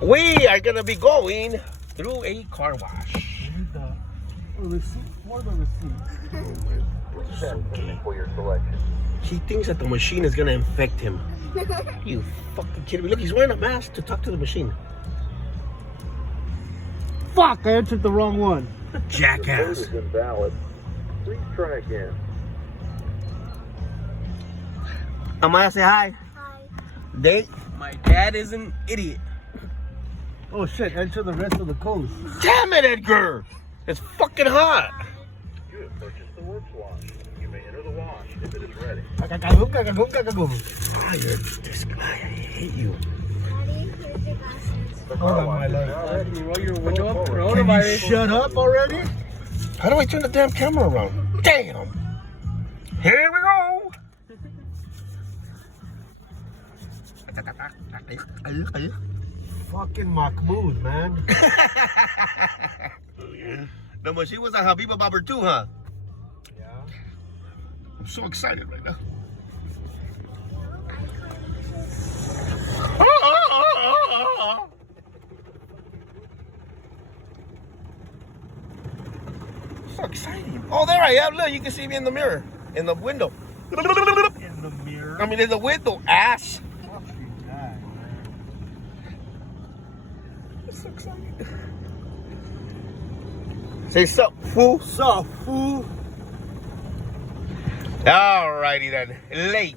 We are gonna be going through a car wash. Receipt? What the receipt? For your selection. He thinks that the machine is gonna infect him. You fucking kidding me? Look, he's wearing a mask to talk to the machine. Fuck, I entered the wrong one. Jackass. Code is invalid. Please try again. Amaya, say hi. Hi. Date. My dad is an idiot. Oh shit, enter the rest of the codes. Damn it, Edgar! It's fucking hot. You have purchased the works wash. You may enter the wash if it is ready. Oh, you're this guy. I hate you. Daddy, here's your glasses. Hold on, my leg. You roll your window up. Can you shut up already? How do I turn the damn camera around? Damn! Here we go! Fucking Mahmoud, man. The machine was a Habiba Bobber too, huh? Yeah. I'm so excited right now. So exciting. Oh, there I am. Look, you can see me in the mirror. In the window. In the mirror. I mean, in the window, ass. Fucking guy, man. I'm so excited. Say sup, fool. So, fool. Alrighty then. Late.